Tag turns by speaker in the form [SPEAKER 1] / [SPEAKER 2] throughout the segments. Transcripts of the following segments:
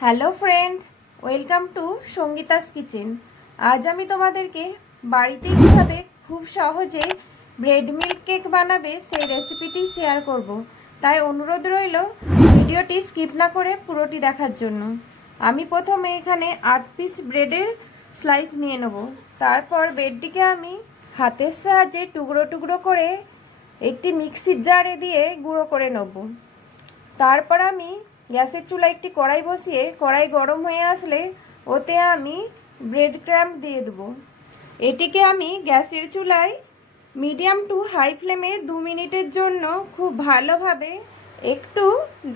[SPEAKER 1] Hello friend, welcome to Sangeeta's kitchen. আজ আমি তোমাদেরকে বাড়িতে কীভাবে খুব সহজে ব্রেড মিল্ক কেক বানাবে সেই রেসিপিটি শেয়ার করব। তাই অনুরোধ রইল ভিডিওটি স্কিপ না করে পুরোটি দেখার জন্য। আমি প্রথমে এখানে আট পিস ব্রেডের স্লাইস নিয়ে নেব। তারপর ব্রেডটিকে আমি হাতের সাহায্যে টুকরো টুকরো করে একটি মিক্সির জারে দিয়ে গুঁড়ো করে নেব। তারপর আমি গ্যাসের চুলায় একটি কড়াই বসিয়ে কড়াই গরম হয়ে আসলে ওতে আমি ব্রেড ক্র্যাম্প দিয়ে দেবো। এটিকে আমি গ্যাসের চুলায় মিডিয়াম টু হাই ফ্লেমে দু মিনিটের জন্য খুব ভালোভাবে একটু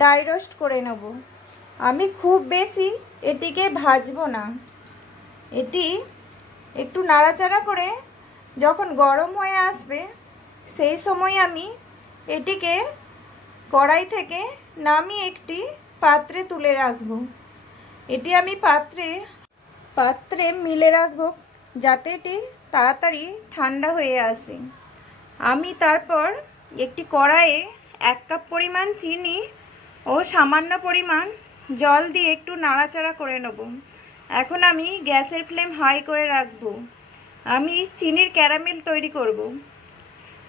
[SPEAKER 1] ডাই রোস্ট করে নেব। আমি খুব বেশি এটিকে ভাজবো না। এটি একটু নাড়াচাড়া করে যখন গরম হয়ে আসবে, সেই সময় আমি এটিকে কড়াই থেকে নামিয়ে একটি পাত্রে তুলে রাখব। এটি আমি পাত্রে পাত্রে মিলে রাখব যাতে এটি তাড়াতাড়ি ঠান্ডা হয়ে আসে। আমি তারপর একটি কড়াইয়ে এক কাপ পরিমাণ চিনি ও সামান্য পরিমাণ জল দিয়ে একটু নাড়াচাড়া করে নেব। এখন আমি গ্যাসের ফ্লেম হাই করে রাখব। আমি চিনির ক্যারামেল তৈরি করব।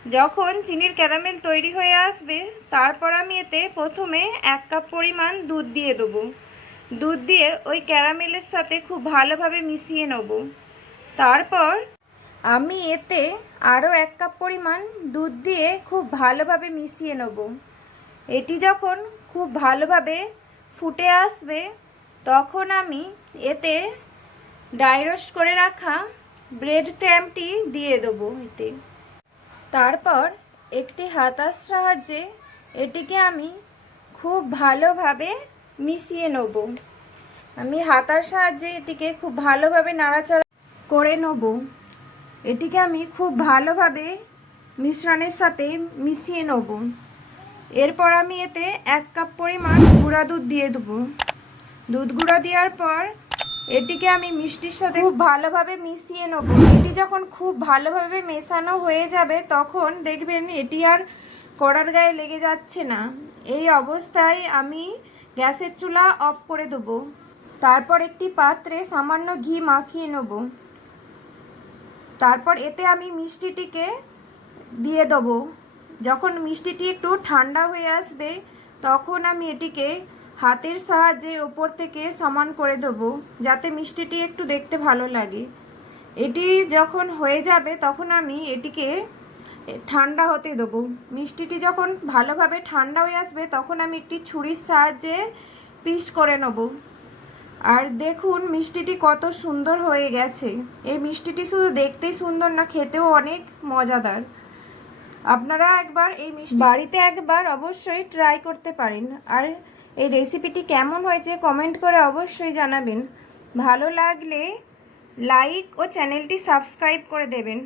[SPEAKER 1] যখন চিনির ক্যারামেল তৈরি হয়ে আসবে, তারপর আমি এতে প্রথমে এক কাপ পরিমাণ দুধ দিয়ে দেবো। দুধ দিয়ে ওই ক্যারামেলের সাথে খুব ভালোভাবে মিশিয়ে নেব। তারপর আমি এতে আরও এক কাপ পরিমাণ দুধ দিয়ে খুব ভালোভাবে মিশিয়ে নেব। এটি যখন খুব ভালোভাবে ফুটে আসবে, তখন আমি এতে ডাইরোস্ট করে রাখা ব্রেড ক্র্যাম্পটি দিয়ে দেবো এতে। তারপর একটি হাতার সাহায্যে এটিকে আমি খুব ভালোভাবে মিশিয়ে নেব। আমি হাতার সাহায্যে এটিকে খুব ভালোভাবে নাড়াচাড়া করে নেব। এটিকে আমি খুব ভালোভাবে মিশ্রণের সাথে মিশিয়ে নেব। এরপর আমি এতে এক কাপ পরিমাণ গুঁড়া দুধ দিয়ে দেবো। দুধ গুঁড়া দেওয়ার পর এটিকে আমি মিষ্টির সাথে খুব ভালোভাবে মিশিয়ে নেব। এটি যখন খুব ভালোভাবে মেশানো হয়ে যাবে তখন দেখবেন এটি আর কড়ার গায়ে লেগে যাচ্ছে না। এই অবস্থায় আমি গ্যাসের চুলা অফ করে দেবো। তারপর একটি পাত্রে সামান্য ঘি মাখিয়ে নেব। তারপর এতে আমি মিষ্টিটিকে দিয়ে দেবো। যখন মিষ্টিটি একটু ঠান্ডা হয়ে আসবে তখন আমি এটিকে হাতের সাহায্যে ওপর থেকে সমান করে দেবো, যাতে মিষ্টিটি একটু দেখতে ভালো লাগে। এটি যখন হয়ে যাবে, তখন আমি এটিকে ঠান্ডা হতে দেবো। মিষ্টিটি যখন ভালোভাবে ঠান্ডা হয়ে আসবে, তখন আমি একটি ছুরির সাহায্যে পিস করে নেব। আর দেখুন, মিষ্টিটি কত সুন্দর হয়ে গেছে। এই মিষ্টিটি শুধু দেখতেই সুন্দর না, খেতেও অনেক মজাদার। আপনারা একবার এই মিষ্টি বাড়িতে একবার অবশ্যই ট্রাই করতে পারেন। আর এই রেসিপিটি কেমন হয়েছে কমেন্ট করে অবশ্যই জানাবেন। ভালো লাগলে লাইক ও চ্যানেলটি সাবস্ক্রাইব করে দেবেন।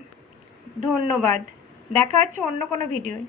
[SPEAKER 1] ধন্যবাদ। দেখা হচ্ছে অন্য কোনো ভিডিওয়